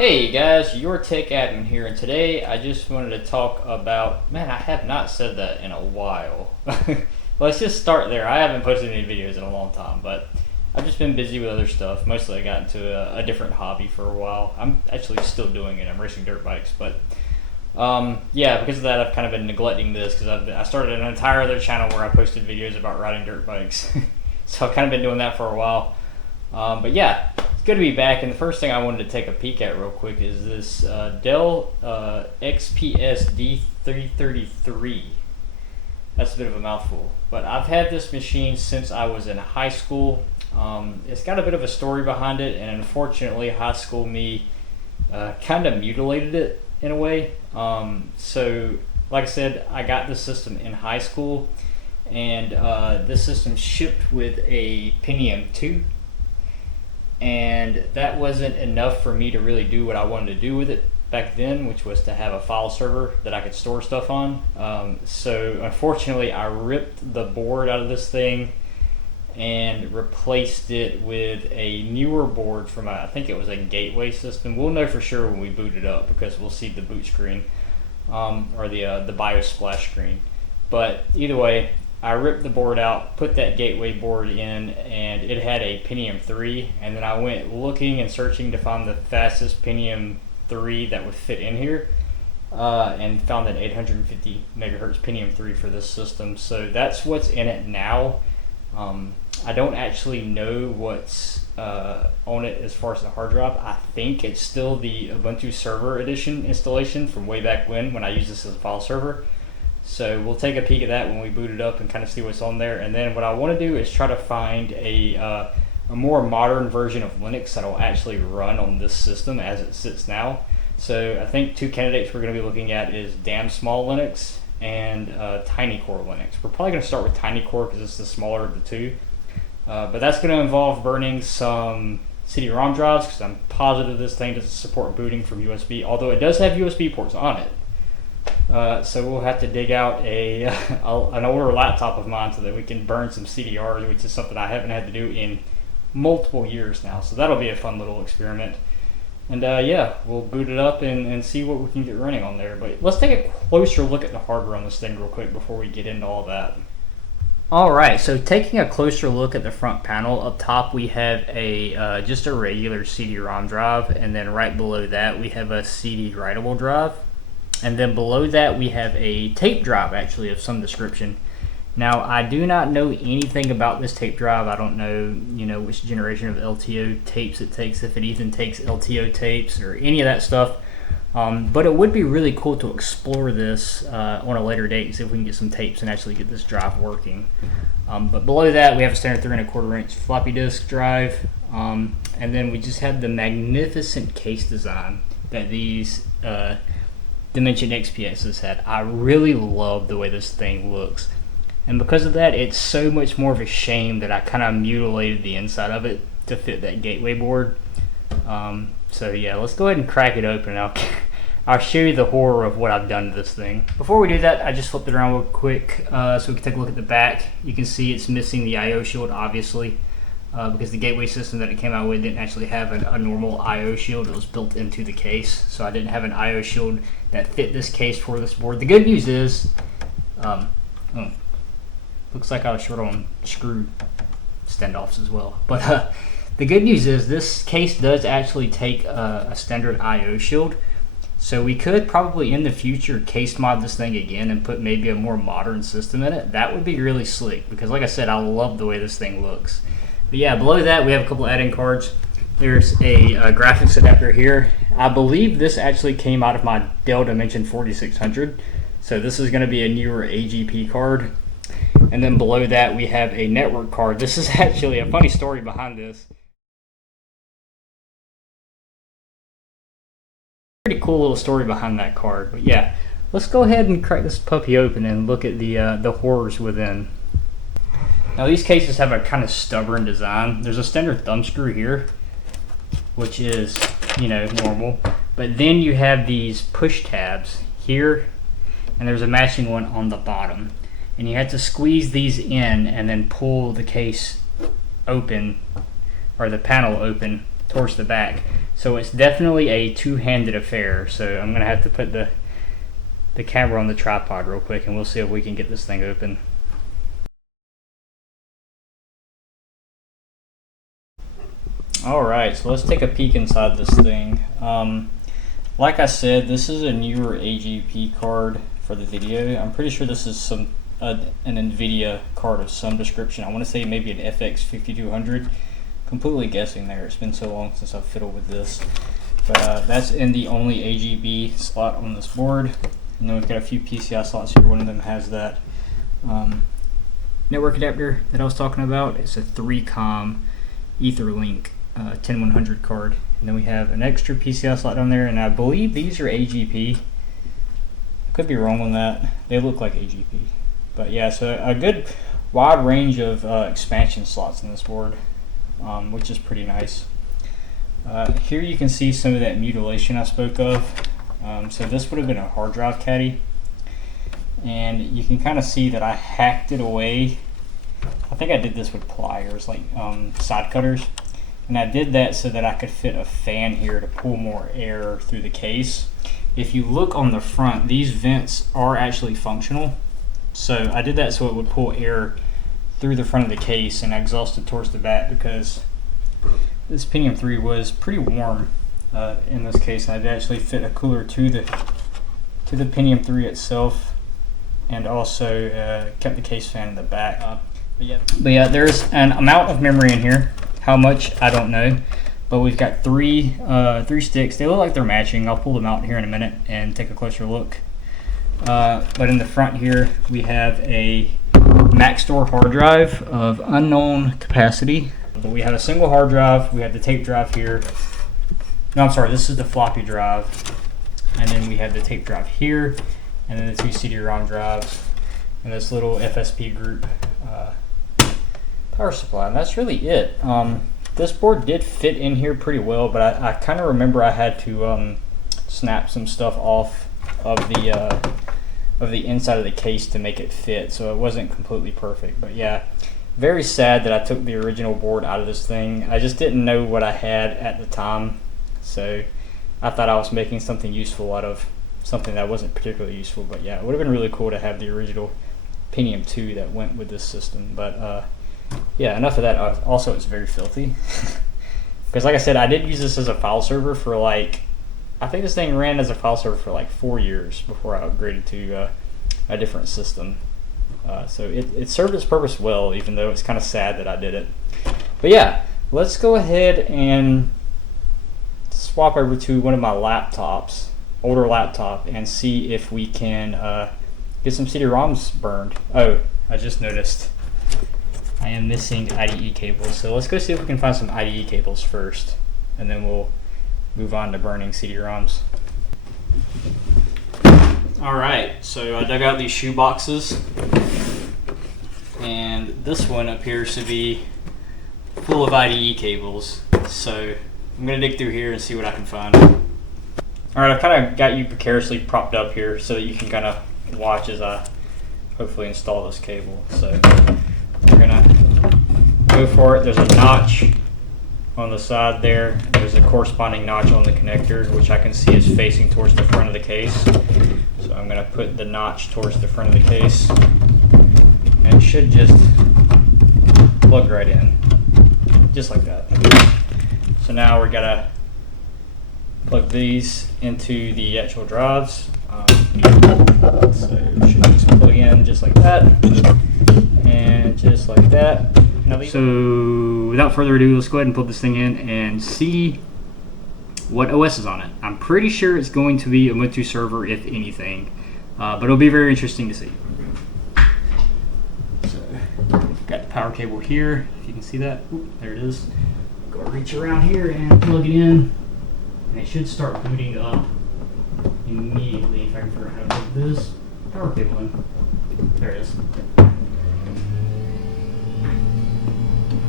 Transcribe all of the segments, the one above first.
Hey guys, your tech admin here, and today I just wanted to talk about, man, I have not said that in a while. Let's just start there. I haven't posted any videos in a long time, but I've just been busy with other stuff. Mostly I got into a different hobby for a while. I'm actually still doing it. I'm racing dirt bikes, but yeah, because of that I've kind of been neglecting this because I started an entire other channel where I posted videos about riding dirt bikes. So I've kind of been doing that for a while. But yeah, it's good to be back, and the first thing I wanted to take a peek at real quick is this Dell XPS D333. That's a bit of a mouthful, but I've had this machine since I was in high school. It's got a bit of a story behind it, and unfortunately high school me kind of mutilated it in a way. So like I said, I got this system in high school, and this system shipped with a Pentium 2. And that wasn't enough for me to really do what I wanted to do with it back then, which was to have a file server that I could store stuff on. So unfortunately I ripped the board out of this thing and replaced it with a newer board from I think it was a Gateway system. We'll know for sure when we boot it up because we'll see the boot screen or the BIOS splash screen. But either way, I ripped the board out, put that Gateway board in, and it had a Pentium 3, and then I went looking and searching to find the fastest Pentium 3 that would fit in here, and found an 850 megahertz Pentium 3 for this system. So that's what's in it now. I don't actually know what's on it as far as the hard drive. I think it's still the Ubuntu Server Edition installation from way back when I used this as a file server. So we'll take a peek at that when we boot it up and kind of see what's on there. And then what I want to do is try to find a more modern version of Linux that will actually run on this system as it sits now. So I think two candidates we're going to be looking at is damn small Linux and TinyCore Linux. We're probably going to start with TinyCore because it's the smaller of the two. But that's going to involve burning some CD-ROM drives because I'm positive this thing doesn't support booting from USB, although it does have USB ports on it. So we'll have to dig out an older laptop of mine so that we can burn some CDRs, which is something I haven't had to do in multiple years now. So that'll be a fun little experiment. And yeah, we'll boot it up and see what we can get running on there. But let's take a closer look at the hardware on this thing real quick before we get into all that. Alright, so taking a closer look at the front panel, up top we have just a regular CD-ROM drive, and then right below that we have a CD writable drive. And then below that we have a tape drive actually of some description. Now I do not know anything about this tape drive. I don't know, which generation of LTO tapes it takes, if it even takes LTO tapes or any of that stuff. But it would be really cool to explore this on a later date and see if we can get some tapes and actually get this drive working. But below that we have a standard 3¼ inch floppy disk drive. And then we just have the magnificent case design that these Dimension XPS has had. I really love the way this thing looks, and because of that it's so much more of a shame that I kind of mutilated the inside of it to fit that Gateway board. So yeah, let's go ahead and crack it open and I'll show you the horror of what I've done to this thing. Before we do that, I just flipped it around real quick so we can take a look at the back. You can see it's missing the IO shield obviously, because the Gateway system that it came out with didn't actually have a normal IO shield. It was built into the case, so I didn't have an IO shield that fit this case for this board. The good news is, looks like I was short on screw standoffs as well. But the good news is this case does actually take a standard IO shield. So we could probably in the future case mod this thing again and put maybe a more modern system in it. That would be really slick because like I said, I love the way this thing looks. But yeah, below that we have a couple add-in cards. There's a graphics adapter here. I believe this actually came out of my Dell Dimension 4600. So this is going to be a newer AGP card. And then below that we have a network card. This is actually a funny story behind this. Pretty cool little story behind that card. But yeah, let's go ahead and crack this puppy open and look at the horrors within. Now these cases have a kind of stubborn design. There's a standard thumb screw here, which is, normal. But then you have these push tabs here, and there's a matching one on the bottom. And you have to squeeze these in and then pull the case open, or the panel open, towards the back. So it's definitely a two-handed affair. So I'm gonna have to put the camera on the tripod real quick, and we'll see if we can get this thing open. Alright, so let's take a peek inside this thing. Like I said, this is a newer AGP card for the video. I'm pretty sure this is an NVIDIA card of some description. I want to say maybe an FX 5200. Completely guessing there. It's been so long since I've fiddled with this. But that's in the only AGB slot on this board. And then we've got a few PCI slots here. One of them has that network adapter that I was talking about. It's a 3-com Etherlink 10100 card. And then we have an extra PCI slot down there, and I believe these are AGP. I could be wrong on that. They look like AGP. But yeah, so a good wide range of expansion slots in this board, which is pretty nice. Here you can see some of that mutilation I spoke of. So this would have been a hard drive caddy. And you can kind of see that I hacked it away. I think I did this with pliers, like side cutters. And I did that so that I could fit a fan here to pull more air through the case. If you look on the front, these vents are actually functional. So I did that so it would pull air through the front of the case and exhaust it towards the back, because this Pentium 3 was pretty warm in this case. I'd actually fit a cooler to the Pentium 3 itself, and also kept the case fan in the back. But yeah, there's an amount of memory in here. How much, I don't know, but we've got three sticks. They look like they're matching. I'll pull them out here in a minute and take a closer look. But in the front here, we have a MaxStore hard drive of unknown capacity. But we have a single hard drive. We have the tape drive here. No, I'm sorry, this is the floppy drive. And then we have the tape drive here, and then the 2 CD-ROM drives, and this little FSP group power supply, and that's really it. This board did fit in here pretty well, but I kind of remember I had to snap some stuff off of the inside of the case to make it fit, so it wasn't completely perfect. But yeah, very sad that I took the original board out of this thing. I just didn't know what I had at the time, so I thought I was making something useful out of something that wasn't particularly useful. But yeah, it would have been really cool to have the original Pentium 2 that went with this system. But yeah, enough of that. Also, it's very filthy. Because like I said, I did use this as a file server for like, I think this thing ran as a file server for like 4 years before I upgraded to a different system. So it served its purpose well, even though it's kind of sad that I did it. But yeah, let's go ahead and swap over to one of my laptops, older laptop, and see if we can get some CD-ROMs burned. Oh, I just noticed I am missing IDE cables, so let's go see if we can find some IDE cables first, and then we'll move on to burning CD-ROMs. Alright, so I dug out these shoe boxes, and this one appears to be full of IDE cables, so I'm going to dig through here and see what I can find. Alright, I've kind of got you precariously propped up here so that you can kind of watch as I hopefully install this cable. So we're gonna go for it. There's a notch on the side there. There's a corresponding notch on the connector, which I can see is facing towards the front of the case. So I'm gonna put the notch towards the front of the case, and it should just plug right in, just like that. So now we're gonna plug these into the actual drives. So it should just plug in just like that, and just like that. So without further ado, let's go ahead and plug this thing in and see what OS is on it. I'm pretty sure it's going to be Ubuntu server, if anything, but it'll be very interesting to see. So got the power cable here, if you can see that. Oop, there it is. Go reach around here and plug it in, and it should start booting up immediately. If I can figure out how to plug this power cable in. There it is.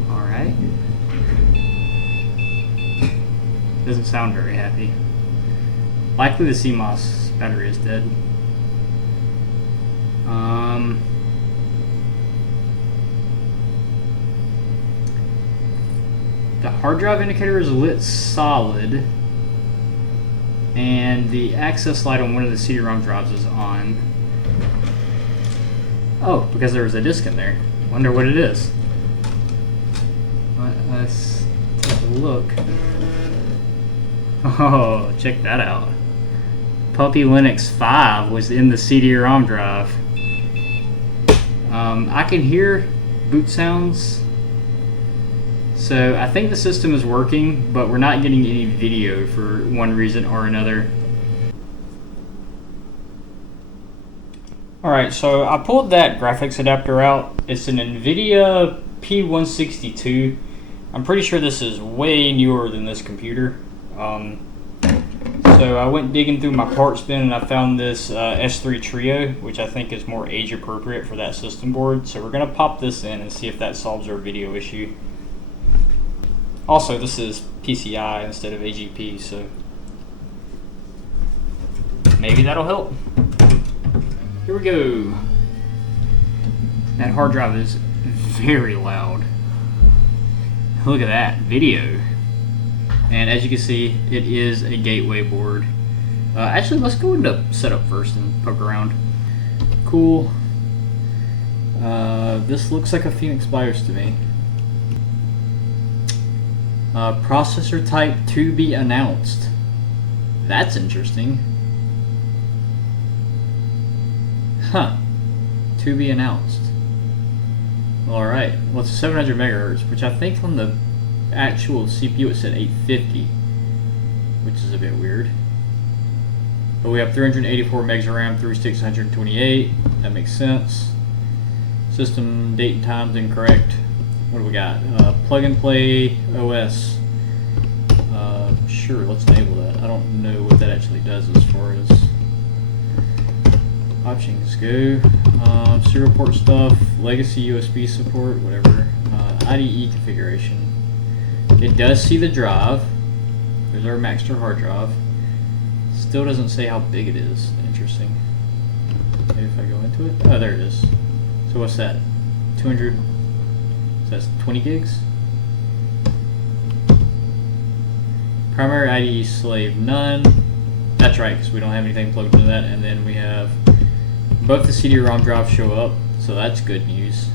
Alright. Doesn't sound very happy. Likely the CMOS battery is dead. The hard drive indicator is lit solid. and the access light on one of the CD-ROM drives is on. Oh, because there was a disk in there. Wonder what it is. Let's take a look. Oh, check that out. Puppy Linux 5 was in the CD-ROM drive. I can hear boot sounds, so I think the system is working, but we're not getting any video for one reason or another. Alright, so I pulled that graphics adapter out. It's an NVIDIA P162. I'm pretty sure this is way newer than this computer. So I went digging through my parts bin and I found this S3 Trio, which I think is more age appropriate for that system board. So we're going to pop this in and see if that solves our video issue. Also, this is PCI instead of AGP, so maybe that'll help. Here we go. That hard drive is very loud. Look at that video. And as you can see, it is a gateway board. Actually, let's go into setup first and poke around. Cool. This looks like a Phoenix BIOS to me. Processor type to be announced. That's interesting. Huh. To be announced. Alright. Well, it's 700 megahertz, which I think on the actual CPU it said 850, which is a bit weird. But we have 384 megs of RAM, 3 sticks, 128. That makes sense. System date and time's incorrect. What do we got? Plug and play OS. Sure, let's enable that. I don't know what that actually does as far as options go. Serial port stuff, legacy USB support, whatever. IDE configuration. It does see the drive. There's our Maxtor hard drive. Still doesn't say how big it is. Interesting. Maybe if I go into it. Oh, there it is. So what's that? 200. So that's 20 gigs. Primary IDE slave none. That's right, because we don't have anything plugged into that. And then we have both the CD-ROM drives show up, so that's good news.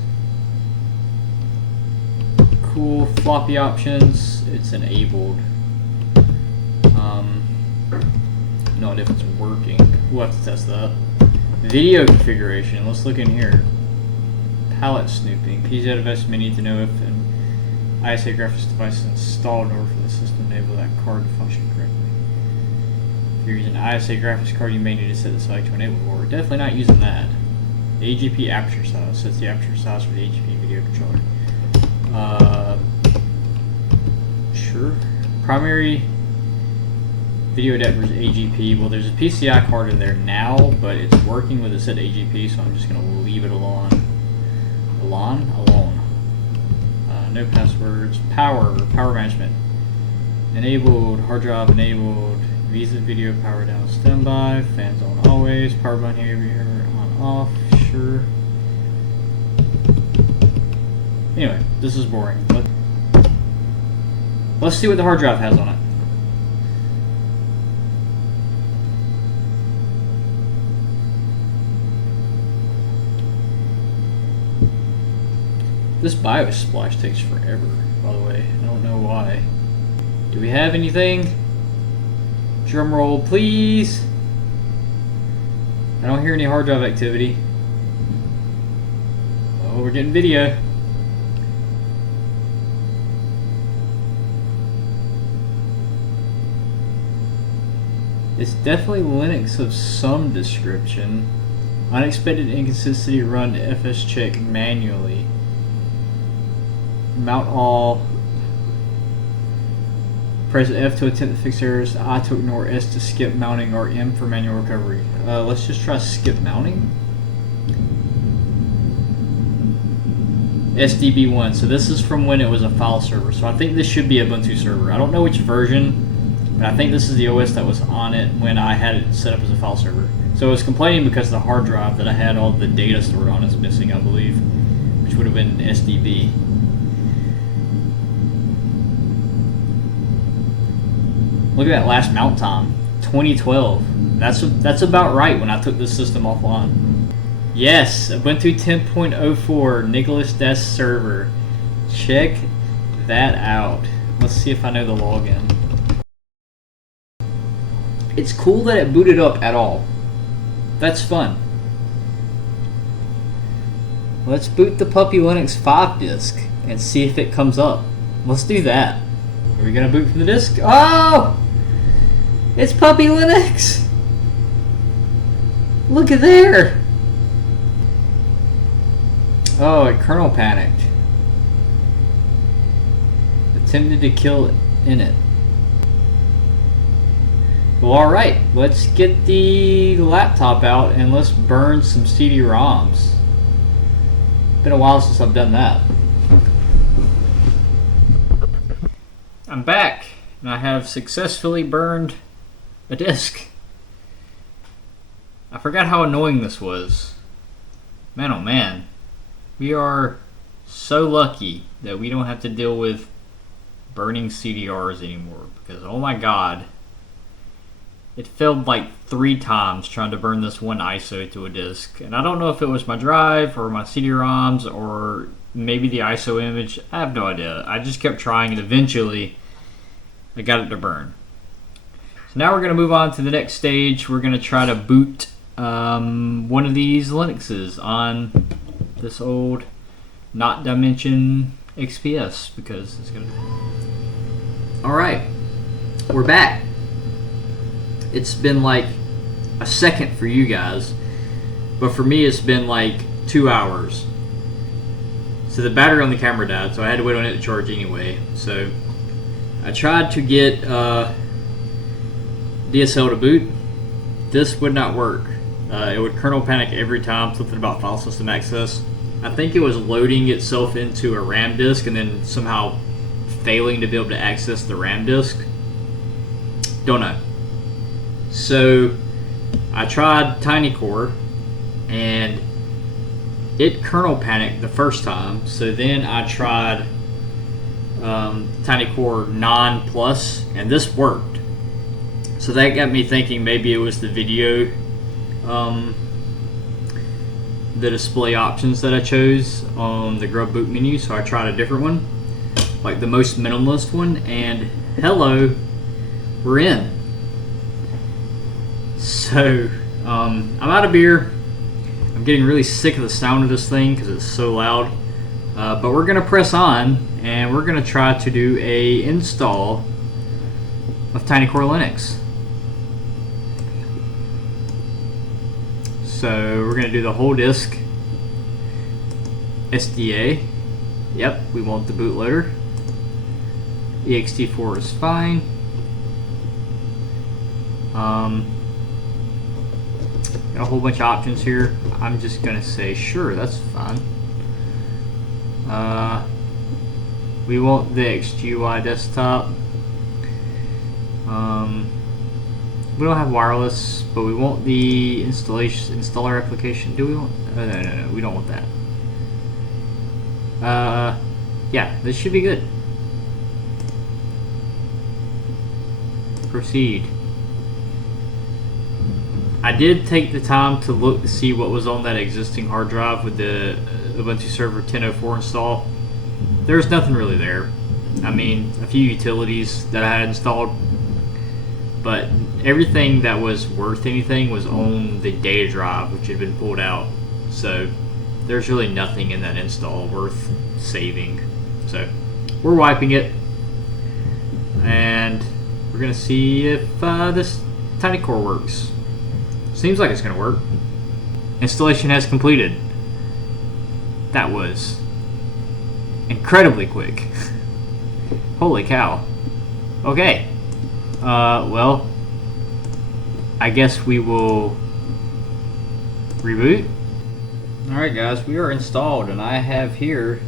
Cool. Floppy options, it's enabled. Not if it's working. We'll have to test that. Video configuration, let's look in here. Palette snooping. PZFS may need to know if an ISA graphics device is installed in order for the system to enable that card to function correctly. If you're using an ISA graphics card, you may need to set the select to enable, but we're definitely not using that. The AGP aperture size sets the aperture size for the AGP video controller. Sure. Primary video adapter is AGP. Well, there's a PCI card in there now, but it's working with it set AGP, so I'm just going to leave it alone. Alone? No passwords. Power management. Enabled. Hard drive enabled. Visa video power down standby. Fans on always. Power button here on off. Sure. Anyway, this is boring. Let's see what the hard drive has on it. This BIOS splash takes forever, by the way. I don't know why. Do we have anything? Drum roll, please. I don't hear any hard drive activity. Oh, we're getting video. It's definitely Linux of some description. Unexpected inconsistency, run FS check manually. Mount all. Press F to attempt to fix errors, I to ignore, S to skip mounting, or M for manual recovery. Let's just try skip mounting. SDB1. So this is from when it was a file server. So I think this should be Ubuntu server. I don't know which version, but I think this is the OS that was on it when I had it set up as a file server. So it was complaining because the hard drive that I had all the data stored on is missing, I believe, which would have been SDB. Look at that last mount time. 2012. That's about right when I took this system offline. Yes, Ubuntu 10.04 Nicholas Desk server. Check that out. Let's see if I know the login. It's cool that it booted up at all. That's fun. Let's boot the Puppy Linux 5 disk and see if it comes up. Let's do that. Are we gonna boot from the disk? Oh! It's Puppy Linux! Look at there! Oh, it kernel panicked. Attempted to kill init. Well, alright. Let's get the laptop out and let's burn some CD-ROMs. Been a while since I've done that. I'm back, and I have successfully burned a disk. I forgot how annoying this was. Man, oh man. We are so lucky that we don't have to deal with burning CDRs anymore, because oh my god, it failed like 3 times trying to burn this one ISO to a disk. And I don't know if it was my drive or my CD-ROMs or maybe the ISO image. I have no idea. I just kept trying and eventually I got it to burn. So now we're going to move on to the next stage. We're going to try to boot one of these Linuxes on this old not Dimension XPS because it's going to... Alright, we're back. It's been like a second for you guys, but for me it's been like 2 hours. So the battery on the camera died, so I had to wait on it to charge anyway. So I tried to get DSL to boot. This would not work. It would kernel panic every time, something about file system access. I think it was loading itself into a RAM disk and then somehow failing to be able to access the RAM disk. Don't know. So I tried TinyCore and it kernel panicked the first time. So then I tried TinyCore Non Plus and this worked. So that got me thinking maybe it was the video, the display options that I chose on the Grub boot menu. So I tried a different one, like the most minimalist one, and hello, we're in. So I'm out of beer. I'm getting really sick of the sound of this thing because it's so loud. But we're gonna press on and we're gonna try to do a install of TinyCore Linux. So we're gonna do the whole disk. SDA. Yep, we want the bootloader. ext4 is fine. Got a whole bunch of options here. I'm just gonna say sure, that's fine. We want the XGUI desktop. We don't have wireless, but we want the installer application. Do we want? No, we don't want that. Yeah, this should be good. Proceed. I did take the time to look to see what was on that existing hard drive with the Ubuntu Server 10.04 install. There's nothing really there. I mean, a few utilities that I had installed, but everything that was worth anything was on the data drive, which had been pulled out. So there's really nothing in that install worth saving. So we're wiping it, and we're gonna see if this TinyCore works. Seems like it's gonna work. Installation has completed. That was incredibly quick. Holy cow. Okay. Well, I guess we will reboot. Alright guys, we are installed and I have here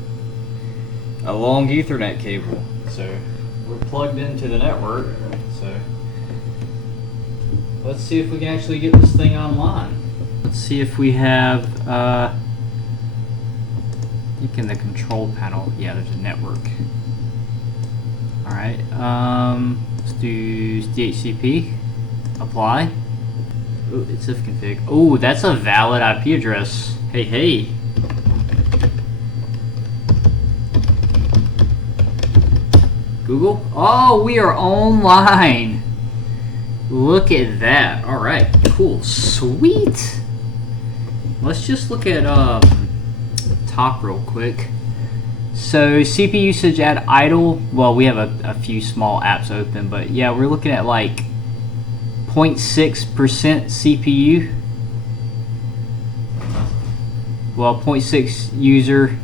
a long Ethernet cable. So we're plugged into the network. So let's see if we can actually get this thing online. Let's see if we have I think in the control panel, yeah, there's a network. Alright, let's do DHCP. Apply. Oh, it's if config. Oh, that's a valid IP address. Hey, hey. Google. Oh, we are online. Look at that. All right, cool, sweet. Let's just look at top real quick. So CPU usage at idle. Well, we have a few small apps open, but yeah, we're looking at like 0.6% CPU. Well, 0.6 user.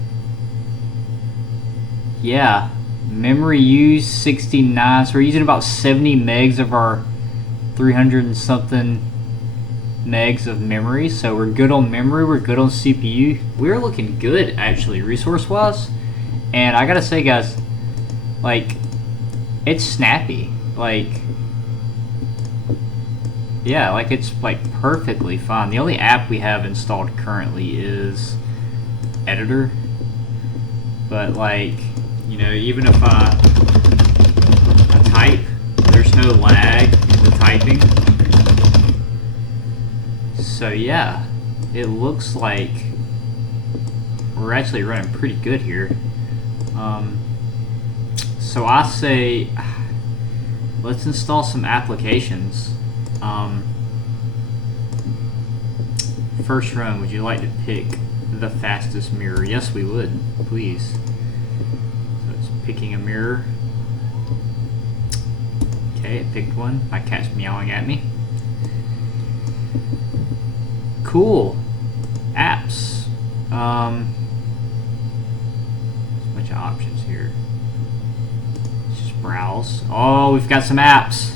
Yeah, memory used 69. So we're using about 70 megs of our 300 and something megs of memory. So we're good on memory. We're good on CPU. We're looking good actually, resource-wise. And I gotta say, guys, like, it's snappy. Like, yeah, like it's like perfectly fine. The only app we have installed currently is Editor. But like, you know, even if I type, there's no lag in the typing. So yeah, it looks like we're actually running pretty good here. So I say, let's install some applications. First run, would you like to pick the fastest mirror? Yes, we would, please. So it's picking a mirror. Okay, it picked one. My cat's meowing at me. Cool. Apps. There's a bunch of options here. Let's just browse. Oh, we've got some apps.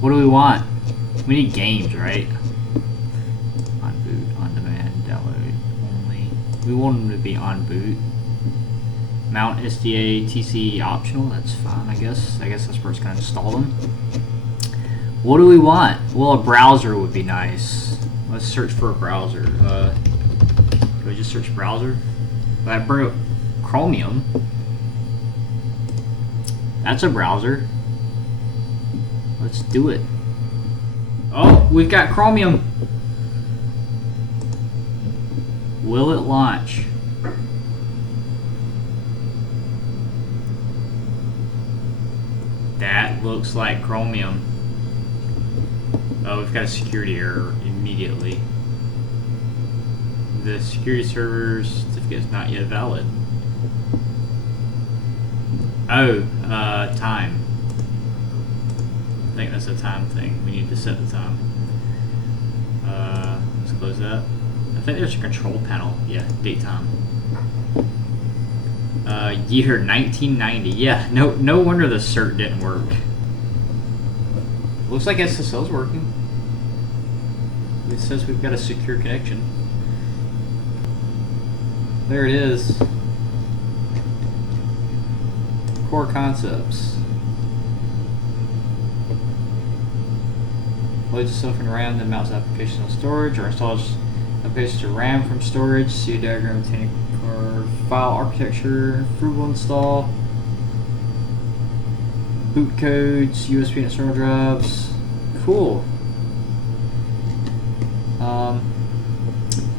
What do we want? We need games, right? On boot, on demand, download only. We want them to be on boot. Mount SDA TC optional. That's fine, I guess. I guess that's where it's going to install them. What do we want? Well, a browser would be nice. Let's search for a browser. Can we just search browser? I bring up Chromium. That's a browser. Let's do it. Oh, we've got Chromium. Will it launch? That looks like Chromium. Oh, we've got a security error immediately. The security server certificate is not yet valid. Oh, time. I think that's a time thing. We need to set the time. Let's close that. I think there's a control panel. Yeah, date time. Year 1990. Yeah, no wonder the cert didn't work. Looks like SSL's working. It says we've got a secure connection. There it is. Core concepts. Loads yourself in RAM, then mounts applications on storage, or installs applications to RAM from storage. See a diagram obtaining core file architecture, frugal install, boot codes, USB and external drives. Cool.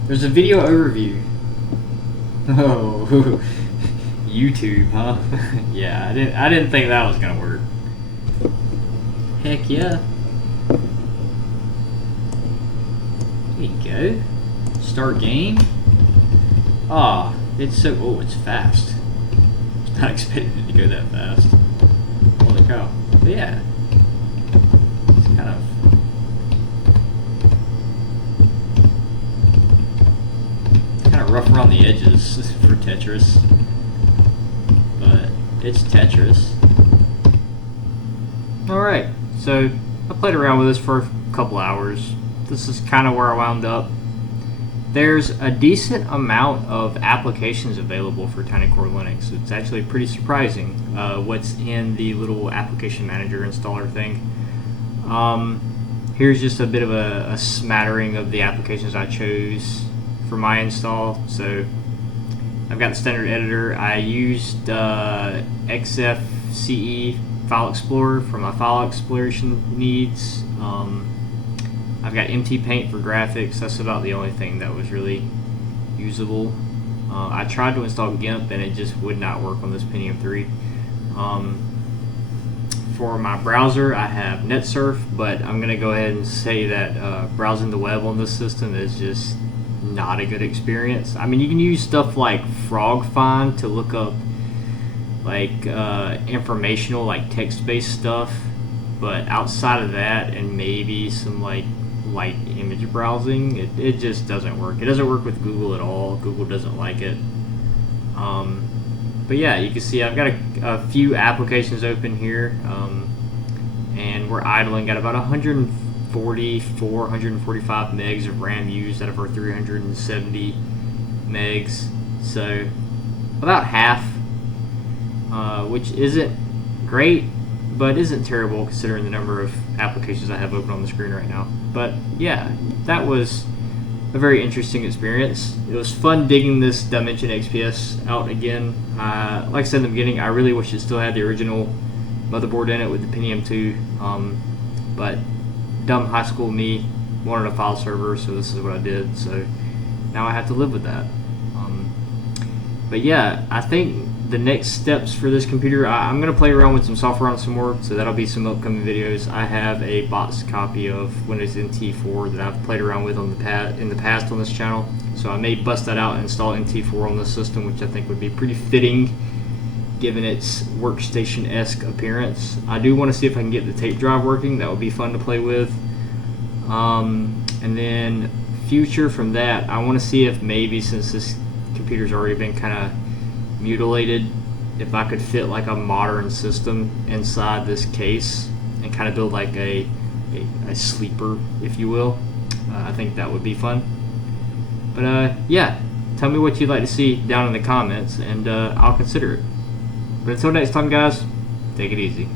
There's a video overview. Oh, YouTube, huh? Yeah, I didn't think that was gonna work. Heck yeah. There you go. Start game. Ah, it's so. Oh, it's fast. I was not expecting it to go that fast. Holy cow. But yeah. It's kind of. Rough around the edges for Tetris, but it's Tetris. Alright, so I played around with this for a couple hours. This is kind of where I wound up. There's a decent amount of applications available for Tiny Core Linux. It's actually pretty surprising what's in the little application manager installer thing. Here's just a bit of a smattering of the applications I chose for my install. So I've got the standard editor. I used XFCE File Explorer for my file exploration needs. I've got MT Paint for graphics. That's about the only thing that was really usable. I tried to install GIMP and it just would not work on this Pentium 3. For my browser, I have NetSurf, but I'm going to go ahead and say that browsing the web on this system is just not a good experience. I mean, you can use stuff like FrogFind to look up like informational, like text-based stuff, but outside of that and maybe some like light image browsing, it just doesn't work. It doesn't work with Google at all. Google doesn't like it. But yeah, you can see I've got a few applications open here, and we're idling at about 144, 145 megs of RAM used out of our 370 megs, so about half, which isn't great, but isn't terrible considering the number of applications I have open on the screen right now. But yeah, that was a very interesting experience. It was fun digging this Dimension XPS out again. Like I said in the beginning, I really wish it still had the original motherboard in it with the Pentium 2, but dumb high school me wanted a file server, so this is what I did. So now I have to live with that. But yeah, I think the next steps for this computer, I'm going to play around with some software on it some more, so that'll be some upcoming videos. I have a boxed copy of Windows NT4 that I've played around with in the past on this channel, so I may bust that out and install NT4 on this system, which I think would be pretty fitting given its workstation-esque appearance. I do want to see if I can get the tape drive working. That would be fun to play with. And then future from that, I want to see if maybe, since this computer's already been kind of mutilated, if I could fit like a modern system inside this case and kind of build like a sleeper, if you will. I think that would be fun. But yeah, tell me what you'd like to see down in the comments, and I'll consider it. But until next time, guys, take it easy.